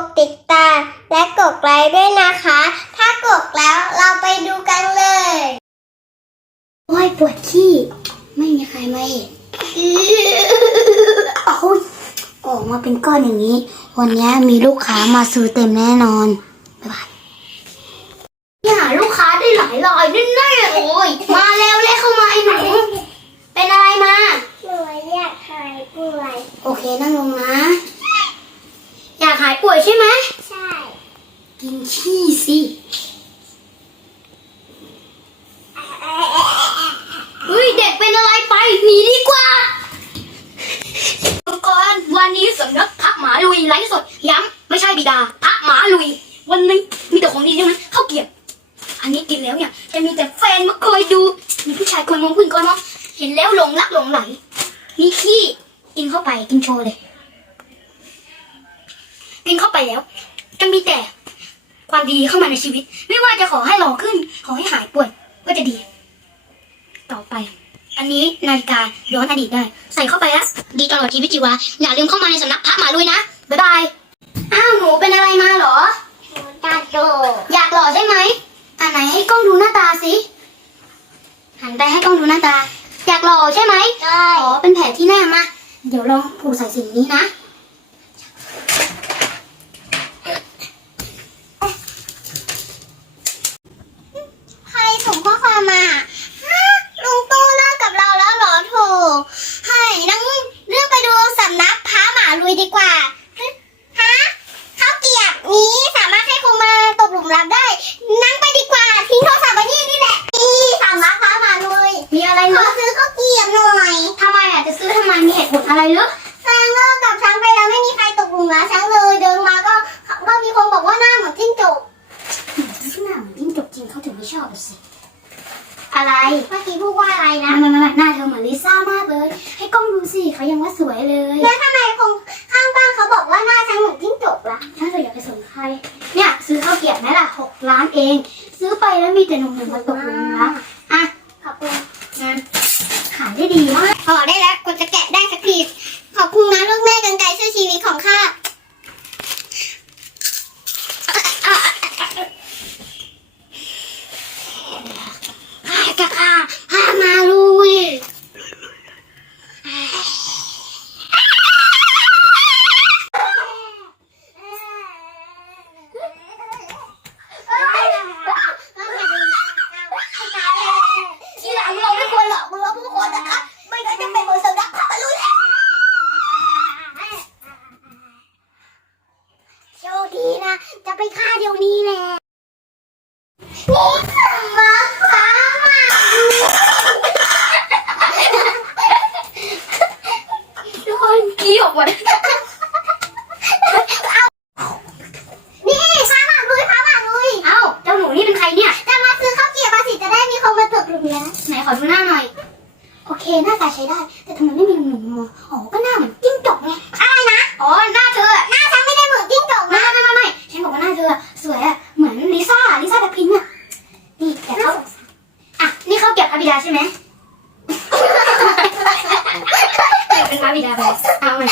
ดติดตามและกดไลค์ด้วยนะคะ ถ้ากดแล้วเราไปดูกันเลย โอ้ยปวดขี้ ไม่มีใครมาเห็นโอ้ยออกมาเป็นก้อนอย่างนี้ วันนี้มีลูกค้ามาซื้อเต็มแน่นอน บ๊ายบายนี่หาลูกค้าได้หลายรายแน่ๆโอ้ยมาแล้วเลยเข้ามาไอ้หนูเป็นอะไรมา หนูอยากหายป่วย โอเคนั่งลงนะ อยากหาย ป่วยใช่ไหมใช่ กินขี้สิเฮ้ยเด็กเป็นอะไรไปหนีดีกว่าก่อนวันนี้สำนักพระหมาลุยไลฟ์สดย้ำไม่ใช่บิดาพระหมาลุย วันนี้มีแต่ของดีใช่ไหมข้าวเกรียบ อันนี้กินแล้วเนี่ยจะมีแต่แฟนมาคอยดูมีผู้ชายคอยมองผู้หญิงคอยมองเห็นแล้วหลงรักหลงไหลนี่ขี้กินเข้าไปกินโชว์เลย กินเข้าไปแล้ว จะมีแต่ความดีเข้ามาในชีวิต ไม่ว่าจะขอให้หล่อขึ้น ขอให้หายป่วยก็จะดี ต่อไป อันนี้นาฬิกาย้อนอดีตได้ ใส่เข้าไปแล้วดีตลอดชีวิตจีวาอย่าลืมเข้ามาในสำนักพระหมาลุยนะบ๊ายบายอ้าวหนูเป็นอะไรมาเหรอหนูตาโตอยากหล่อใช่ไหมอ่าไหนให้กล้องดูหน้าตาสิหันไปให้กล้องดูหน้าตา อยากหล่อใช่ไหมใช่อ๋อเป็นแผลที่หน้ามาเดี๋ยวลองผูกใส่สิ่งนี้นะ ใคร ส่งข้อความมาฮะลุงตู้เลิกกับเราแล้วเหรอโถให้นั่งเรื่องไปดูสำนักพระหมาลุยดีกว่าฮะข้าวเกรียบนี้สามารถให้คนมาตกหลุมรักได้ นั่งไปดีกว่าทิ้งโทรศัพท์ไว้นี่นี่แหละนี่สำนักพระหมาลุยมีอะไรขเหรออซื้อข้าวเกรียบหน่อยทำไมอะจะซื้อทำไมมีเหตุผลอะไรเหรอช้างเลิกกับช้างไปแล้วไม่มีใครตกหลุมรักช้างเลยเดินมาก็ก็มีคนบอกว่าหน้าเหมือนจิ้งจก หน้าเหมือนจิ้งจกจริงเขาถึงไม่ชอบอะสิ อะไร เมื่อกี้พูดว่าอะไรนะมามามาหน้าเธอเหมือนลิซ่ามากเลย ให้กล้องดูสิเขายังว่าสวยเลยแล้วทำไมคงข้างบ้านเขาบอกว่าหน้าช้างเหมือนจิ้งจกล่ะถ้าเธออยากไปสนใคร เนี่ย ซื้อข้าวเกรียบไหมล่ะหกล้านเอง ซื้อไปแล้วมีแต่หนุ่มๆมาตกหลุมรักอะ ขอบคุณ งั้นขายได้ดีมาก พอได้แล้วกดจะแกะได้สักที ขอบคุณนะลูกแม่กันไกลช่วยชีวิตของข้า ข้าจะฆ่าข้ามาลุย ทีหลังเราไม่ควรหลอกลวงผู้คนนะคะไม่งั้นจะเป็นมือสำนักพระลุยโชคดีนะ จะไปฆ่าเดี๋ยวนี้แหละนี่มาฟ้ามาทุกคนกี้ออกมานี่ฟ้ามาลุยฟ้ามาลุยเอ้าเจ้าหนูนี่เป็นใครเนี่ย จะมาซื้อข้าวเกรี๊ยวภาษีจะได้มีคนมาตกหลุมรักไหนขอดูหน้าหน่อย โอเคหน้าตาใช้ได้ แต่ทำไมไม่มีหนุ่มๆมองอ๋อก็หน้าเหมือนจิ้งจกไงอะไรนะ อ๋อ เข้าเก็บพระบิดาใช่ไหมเป็นพระบิดาไปเอาไป